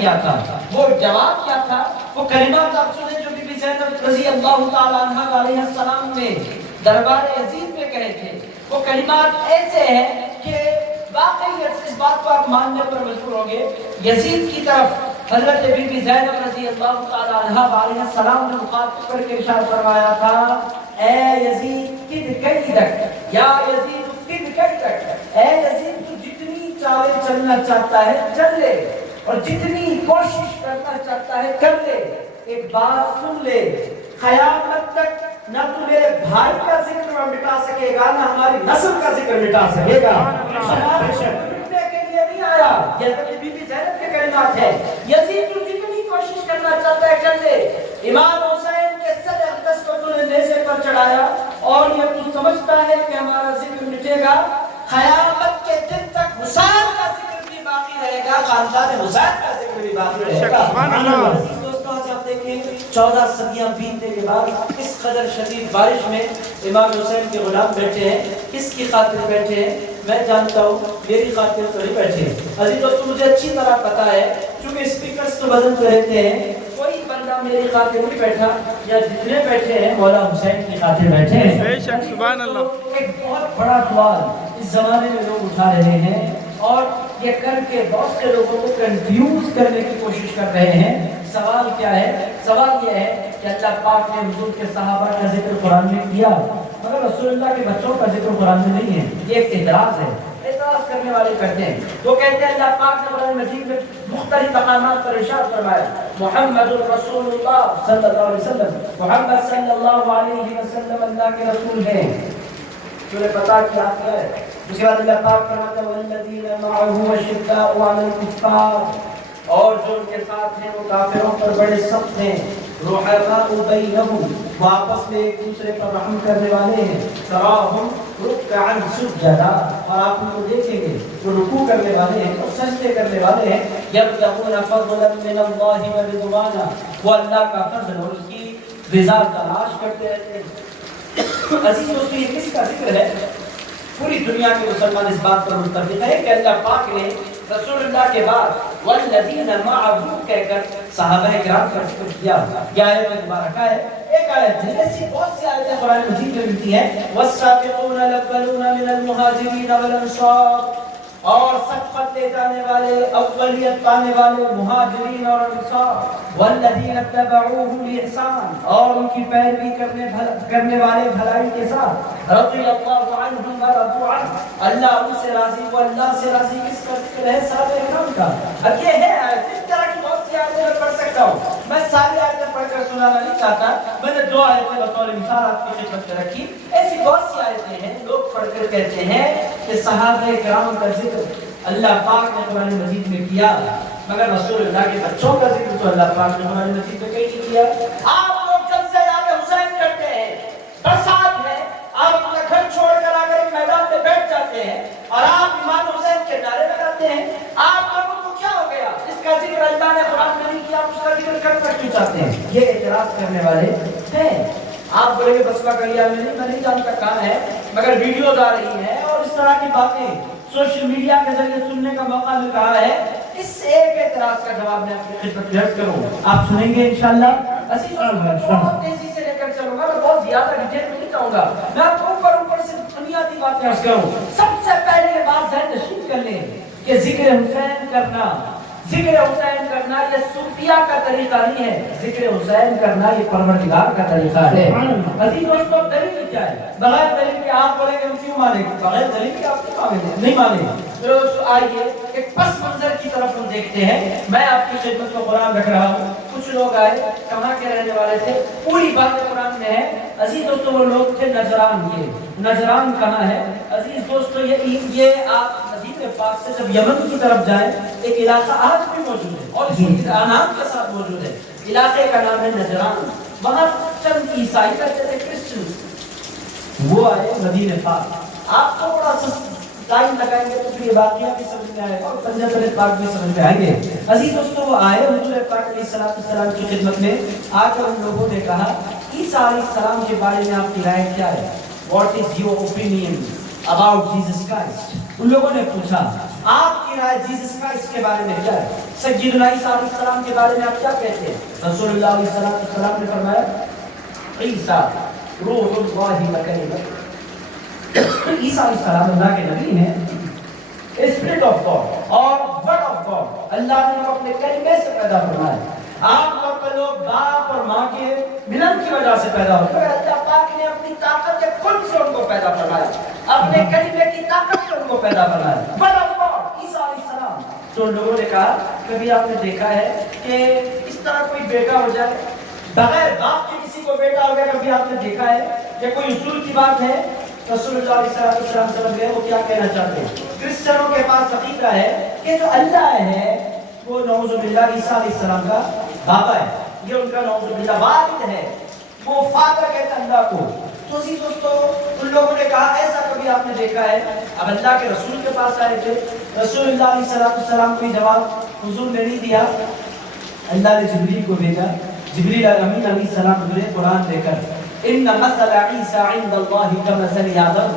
کیا تھا، وہ جواب کیا تھا؟ وہ کلمات آپ سنیں جو بی بی زینب رضی اللہ تعالیٰ عنہ علیہ السلام نے دربار یزید میں کہے تھے۔ وہ کلمات ایسے ہیں کہ واقعی اس بات کو آپ ماننے پر مجبور ہوں گے۔ یزید کی طرف حضرت بی بی زینب رضی اللہ تعالیٰ عنہ علیہ السلام نے مخاطب کر کے ارشاد فرمایا تھا، اے یزید کد کیدک، یا یزید کد کیدک، اے یزید تو جتنی چالیں چلنا چاہتا ہے چل لے، اور جتنی کوشش کرنا چاہتا ہے کر لے، ایک بات سن لے، قیامت تک نہ تو میرے بھائی کا ذکر مٹا سکے گا، نہ ہماری نسل کا ذکر مٹا سکے گا۔ مٹنے کے لیے نہیں آیا، یہ بی بی زینب کے کلمات ہیں۔ یزید تو جتنی کوشش کرنا چاہتا ہے کر لے، امام حسین کے سر اقدس کو تو نے نیزے پر چڑھایا، اور یہ تو سمجھتا ہے کہ ہمارا ذکر مٹے گا، قیامت کے دن تک حسین کا ذکر بھی باقی رہے گا، خاندان حسین کا ذکر بھی باقی رہے گا۔ دوستوں آج آپ دیکھیں 14 صدیاں بیتنے کے بعد اس قدر شدید بارش میں امام حسین کے غلام بیٹھے ہیں، کس کی خاطر بیٹھے ہیں؟ میں جانتا ہوں میری خاطر تو نہیں بیٹھے ہیں عزیز دوستو، مجھے اچھی طرح پتا ہے، چونکہ اسپیکرز تو بدلتے رہتے ہیں، کوئی بندہ میری خاطر نہیں بیٹھا، یا جتنے بیٹھے ہیں مولا حسین کی خاطر بیٹھے ہیں۔ بے شک، سبحان اللہ۔ ایک بہت بڑا سوال اس زمانے میں لوگ اٹھا رہے ہیں، اور یہ کر کے بہت سے لوگوں کو کنفیوز کرنے کی کوشش کر رہے ہیں۔ سوال کیا ہے؟ سوال یہ ہے کہ اللہ پاک نے حضور کے صحابہ کا ذکر قرآن میں کیا، مگر رسول اللہ کے بچوں کا ذکر قرآن میں نہیں ہے۔ یہ ایک اعتراض ہے، اعتراض کرنے والے کرتے ہیں، وہ کہتے ہیں اللہ پاک نے قرآن مجید میں مختلف مقامات پر ارشاد فرمایا، محمد رسول اللہ صلی اللہ علیہ وسلم، محمد صلی اللہ علیہ وسلم اللہ کے رسول ہیں۔ تمہیں پتا کیا ہے؟ اس کے بعد اللہ پاک فرماتا ہے والذین معه اشداء علی الکفار، اور جو ان کے ساتھ ہیں وہ کافروں پر بڑے سخت ہیں، رحماء بینہم، وہ آپس میں ایک دوسرے پر رحم کرنے والے ہیں، تراہم رکعا سجدا، اور آپ ان کو دیکھیں گے وہ رکوع کرنے والے ہیں اور سجدے کرنے والے ہیں، یبتغون فضلا من اللہ ورضوانا، وہ اللہ کا فضل اور اس کی رضا تلاش کرتے رہتے ہیں۔ عزیز دوستو، یہ کس کا ذکر ہے؟ پوری دنیا کے مسلمان اس بات پر متفق ہے کہ اللہ پاک نے رسول اللہ کے بعد والذین معه کہہ کر صحابہ کرام کا ذکر کیا۔ یہ آیت مبارکہ ہے، ایک آیت ہے، ایسی بہت سی آیتیں قرآن مجید میں ملتی ہیں، والسابقون الاولون من المہاجرین والانصار، اور سبقت لے جانے والے، اولیت پانے والے مہاجرین اور انصار، والذین اتبعوهم بإحسان، اور ان کی پیروی کرنے والے بھلائی کے ساتھ، رضی اللہ عنہم ورضوا عنہ، اللہ ان سے راضی، وہ اللہ سے راضی۔ کس کا ذکر ہے؟ صحابہ کرام کا۔ اب یہ ہے آیت، اس طرح کی بہت سی آیتیں میں پڑھ سکتا ہوں، میں ساری آیتیں پڑھ کر سنانا نہیں چاہتا، میں نے 2 آیتیں بطور مثال آپ کی خدمت میں رکھی۔ ایسی بہت سی آیتیں ہیں، لوگ پڑھ کر کہتے ہیں کہ صحابہ کرام کا ذکر اللہ پاک نے قرآن مجید میں کیا، مگر رسول اللہ کے بچوں کا ذکر تو اللہ پاک نے قرآن مجید میں کہیں نہیں کیا۔ آپ لوگ جب سے یاد حسین کرتے ہیں، برسات میں آپ اپنا گھر چھوڑ کر آ کر میدان میں بیٹھ جاتے ہیں، اور آپ امام حسین کے نعرے لگاتے ہیں، آپ لوگوں کو کیا ہو گیا؟ اس کا ذکر اللہ نے قرآن میں نہیں کیا، اس کا ذکر کرنا کیوں چاہتے ہیں؟ یہ اعتراض کرنے والے ہیں۔ آپ بولے کہ بس کا کہیا میں نہیں جانتا کہاں ہے، مگر ویڈیوز آ رہی ہیں اور اس طرح کی باتیں سوشل میڈیا کے ذریعے سننے کا موقع مل رہا ہے۔ اس ایک اعتراض کا جواب میں آپ کی خدمت میں عرض کروں، آپ سنیں گے انشاءاللہ۔ عزیز بہت تیزی سے لے کر چلوں گا، میں بہت زیادہ ڈیٹیل نہیں چاہوں گا، میں آپ کو اوپر سے بنیادی باتیں عرض کروں۔ سب سے پہلے یہ بات ذہن نشین کر لیں کہ ذکر حسین کرنا، ذکر حسین کرنا یہ صوفیہ کا طریقہ نہیں ہے، ذکر حسین کرنا یہ پروردگار کا طریقہ ہے۔ عزیز دوستو، دلیل کیا ہے؟ بغیر دلیل کے آپ بولیں گے ہم کیوں مانیں گے؟ بغیر دلیل کے آپ نہیں مانیں گے۔ تو آئیے ایک پس منظر کی طرف ہم دیکھتے ہیں۔ میں آپ کی خدمت میں قرآن رکھ رہا ہوں، کچھ لوگ آئے، کہاں کے رہنے والے تھے، پوری بات قرآن میں ہے۔ عزیز دوستو، وہ لوگ تھے نجران کے۔ نجران کہاں ہے؟ عزیز دوستو، یہ آپ مدینہ پاک سے جب یمن کی طرف جائیں، ایک علاقہ آج بھی موجود ہے اور اس کے نام کے ساتھ موجود ہے، علاقے کا نام ہے نجران۔ وہاں چند عیسائی رہتے تھے، کرسچن، وہ آئے مدینہ پاک۔ آپ تھوڑا سا ٹائم لگائیں گے تو پھر یہ واقعہ بھی سمجھ میں آئے گا اور پنجاب پاک بھی سمجھ میں آئیں گے۔ عزیز دوستو، وہ آئے حضور پاک علیہ السلام کی خدمت میں، آ کر ان لوگوں نے کہا عیسیٰ علیہ السلام کے بارے میں آپ کی رائے کیا ہے؟ What is your opinion about Jesus Christ؟ ان لوگوں نے پوچھا آپ کی رائے جیسس کرائسٹ کے بارے میں کیا ہے؟ سیدنا عیسیٰ علیہ السلام کے بارے میں آپ کیا کہتے ہیں؟ رسول اللہ علیہ السلام نے فرمایا عیسیٰ روح اللہ و کلمہ، عیسیٰ علیہ السلام اللہ کے نبی ہیں، اسپرٹ آف گاڈ اور ورڈ آف گاڈ، اللہ نے وہ اپنے کلمے سے پیدا فرمایا۔ عام طور پر لوگ باپ اور ماں کے ملن کی وجہ سے پیدا ہوتے ہیں، اللہ پاک نے اپنی طاقت کے کل سے ان کو پیدا فرمایا، اپنے کلمے کی طاقت سے ان کو پیدا فرمایا، ورڈ آف گاڈ عیسیٰ علیہ السلام۔ تو ان لوگوں نے کہا کبھی آپ نے دیکھا ہے کہ اس طرح کوئی بیٹا ہو جائے بغیر باپ کے، کسی کو بیٹا ہو گیا، کبھی آپ نے دیکھا ہے کہ کوئی اصول کی بات ہے؟ رسول اللہ علیہ السلام وہ کیا کہنا چاہتے ہیں؟ کرسچنوں کے پاس عقیدہ ہے کہ جو اللہ ہے وہ نعوذ باللہ عیسیٰ علیہ السلام کا بابا ہے، یہ ان کا نعوذ باللہ والد ہے، وہ فادر کہتے ہیں اللہ کو۔ تو اسی دوستو ان لوگوں نے کہا ایسا کبھی آپ نے دیکھا ہے؟ اب اللہ کے رسول کے پاس آئے تھے، رسول اللہ علیہ السلام کو جواب حضور نے نہیں دیا، اللہ نے جبریل کو بھیجا، جبریل امین علیہ السلام نے قرآن لے کر ان مثل عیسیٰ عند اللہ کمثل آدم،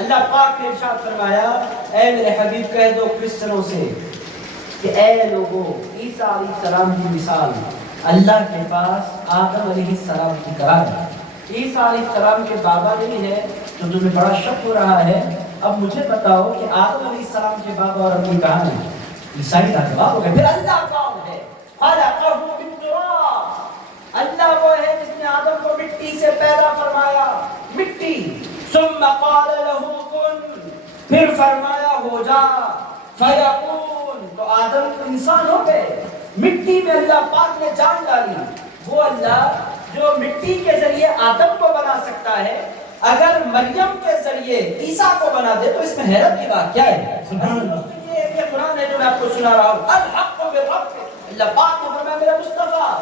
اللہ پاک نے ارشاد فرمایا اے میرے حبیب کہہ دو کرسچنوں سے کہ اے لوگوں عیسیٰ علیہ السلام کی مثال اللہ کے پاس آدم علیہ السلام کی طرح ہے۔ عیسیٰ علیہ السلام کے بابا نہیں ہے تو تمہیں بڑا شک ہو رہا ہے، اب مجھے بتاؤ کہ آدم علیہ السلام کے بابا اور امی کہاں ہیں؟ عیسائی کا جواب ہو گیا پھر اللہ کون ہے؟ خلقہ من تراب، اللہ وہ ہے جس نے آدم کو مٹی سے پیدا فرمایا، مٹی، ثم قال له کن، پھر فرمایا ہو جا، فیکون، تو آدم انسان ہو گئے، مٹی میں اللہ پاک نے جان ڈالی۔ وہ اللہ جو مٹی کے ذریعے آدم کو بنا سکتا ہے، اگر مریم کے ذریعے عیسیٰ کو بنا دے تو اس میں حیرت کی بات کیا ہے؟ سبحان اللہ، یہ قرآن ہے جو میں آپ کو سنا رہا ہوں، الحق بالحق، اللہ پاک نے فرمایا میرا مصطفیٰ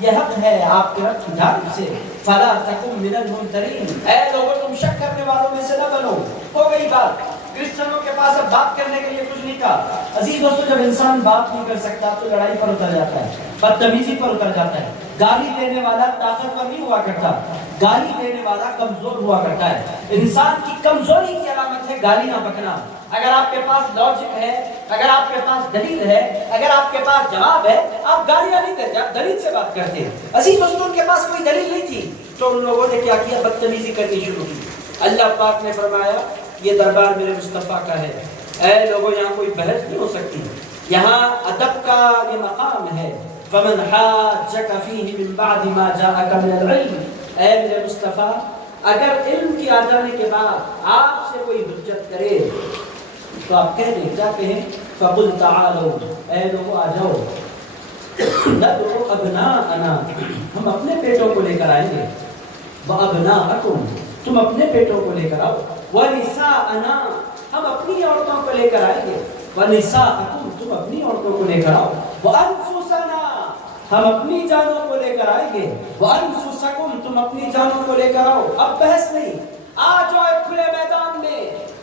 یہ حق ہے آپ کے رب کی جانب سے، فلا تکن من الممترین، اے لوگوں تم شک کرنے والوں میں سے نہ بنو۔ ہو گئی بات، کرسچنوں کے پاس اب بات کرنے کے لیے کچھ نہیں کہا۔ عزیز دوستو جب انسان بات نہیں کر سکتا تو لڑائی پر اتر جاتا ہے، بدتمیزی پر اتر جاتا ہے، گالی دینے والا طاقتور نہیں ہوا کرتا، گالی دینے والا کمزور ہوا کرتا ہے۔ انسان کی کمزوری کی علامت ہے گالی نہ بکنا۔ اگر آپ کے پاس لاجک ہے، اگر آپ کے پاس دلیل ہے، اگر آپ کے پاس جواب ہے، آپ گالیاں نہیں دیتے، آپ دلیل سے بات کرتے ہیں۔ عزیز دوستوں کے پاس کوئی دلیل نہیں تھی تو ان لوگوں نے کیا کیا؟ بدتمیزی کرنی شروع کی۔ اللہ پاک نے فرمایا یہ دربار میرے مصطفیٰ کا ہے، اے لوگوں یہاں کوئی بحث نہیں ہو سکتی، یہاں ادب کا یہ مقام ہے۔ فمن حاجک فیہ من بعد ما جاءک من العلم، اے میرے مصطفیٰ اگر علم کی آ جانے کے بعد آپ سے کوئی حجت کرے تو آپ کہہ دیں، کیا کہیں؟ فقل تعالوا، اے لوگوں آ جاؤ، ندعو ابناءنا، ہم اپنے بیٹوں کو لے کر آئیں گے، وابناءکم، تم اپنے بیٹوں کو لے کر آؤ، ونساءنا، ہم اپنی عورتوں کو لے کر آئیں گے، ونساءکم، تم اپنی عورتوں کو لے کر آؤ، وانفسنا، ہم اپنی جانوں کو لے کر آئیں گے، وانفسکم، تم اپنی جانوں کو لے کر آؤ۔ اب بحث نہیں، آ جاؤ ایک کھلے میدان میں،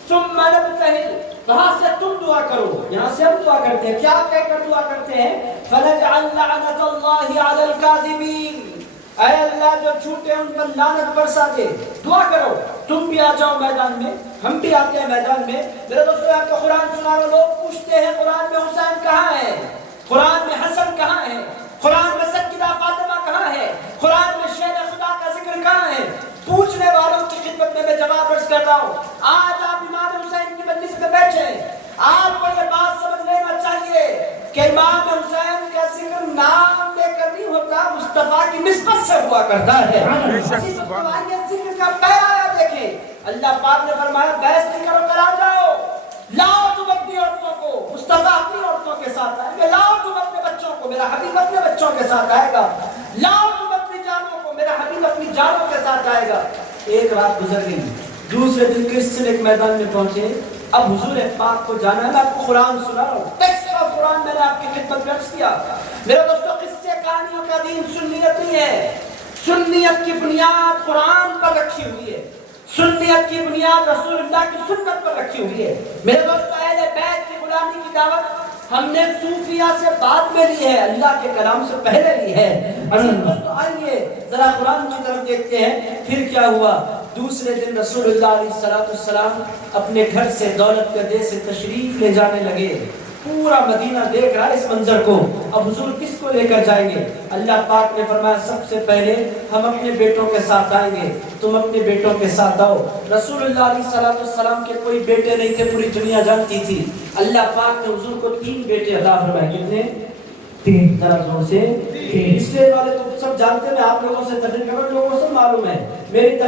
ثم نبتہل، وہاں سے تم دعا کرو، یہاں سے ہم دعا کرتے ہیں، کیا کہہ کر دعا کرتے ہیں؟ فَنَجْعَلْ لَعْنَةَ اللَّهِ عَلَى الْكَاذِبِينَ، اے اللہ جو جھوٹے ان پر لعنت برسا دے۔ دعا کرو، تم بھی آ جاؤ میدان میں، ہم بھی آتے ہیں میدان میں۔ میرے دوستو آپ کو قرآن سنا رہا، لوگ پوچھتے ہیں قرآن میں حسین کہاں ہے، قرآن میں حسن کہاں ہے، قرآن میں سیدہ فاطمہ کہاں ہے، قرآن میں شیر خدا کا ذکر کہاں ہے؟ پوچھنے والوں کی خدمت میں جواب عرض کر رہا ہوں، آج آپ امام حسین کی مجلس میں بیٹھے، آپ کو یہ بات سمجھ لینا چاہیے کہ امام حسین کا ذکر نام لے کر نہیں ہوتا، مصطفیٰ کی نسبت سے ہوا کرتا ہے۔ آئیے ذکر کا پیرایا دیکھیں، اللہ پاک نے فرمایا بحث نہیں کرو، کر آ جاؤ، لاؤ تم اپنی عورتوں کو، مصطفیٰ اپنی عورتوں کے ساتھ آئے گا، لاؤ تم اپنے بچوں کو، میرا حبیب اپنے بچوں کے ساتھ آئے گا، لاؤ تم اپنی جانوں کو، میرا حبیب اپنی جانوں کے ساتھ آئے گا۔ ایک رات گزر گئی، دوسرے دن کرسچن ایک میدان میں پہنچے، اب حضور پاک کو جانا ہے، میں آپ کو قرآن سنا رہا ہوں، ٹیکسٹ آف قرآن میں نے آپ کی خدمت میں عرض کیا۔ میرے دوستو قصے کہانیوں کا دین سنیت نہیں ہے، سنیت کی بنیاد قرآن پر رکھی ہوئی ہے، سنیت کی بنیاد رسول اللہ کی سنت پر رکھی ہوئی ہے۔ میرے دوستو اہل بیت کی غلامی کی دعوت ہم نے صوفیہ سے بعد میں لی ہے، اللہ کے کلام سے پہلے لی ہے۔ دوستو آئیے ذرا قرآن کی طرف دیکھتے ہیں، پھر کیا ہوا؟ دوسرے دن رسول اللہ علیہ السلام اپنے گھر سے دولت گدے سے تشریف لے جانے لگے. پورا مدینہ دیکھ رہا ہے اس منظر کو. اب حضور کس کو لے کر جائیں گے؟ اللہ پاک نے فرمایا سب سے پہلے ہم اپنے بیٹوں کے ساتھ آئیں گے, تم اپنے بیٹوں کے ساتھ آؤ. رسول اللہ علیہ السلام کے کوئی بیٹے نہیں تھے, پوری دنیا جانتی تھی. اللہ پاک نے حضور کو 3 بیٹے عطا فرمائے. کتنے؟ 3. ذرا زور سے. اس والے تو سب جانتے ہیں, میں آپ لوگوں سے تقریر کر رہا ہوں, لوگوں سے معلوم ہے. میری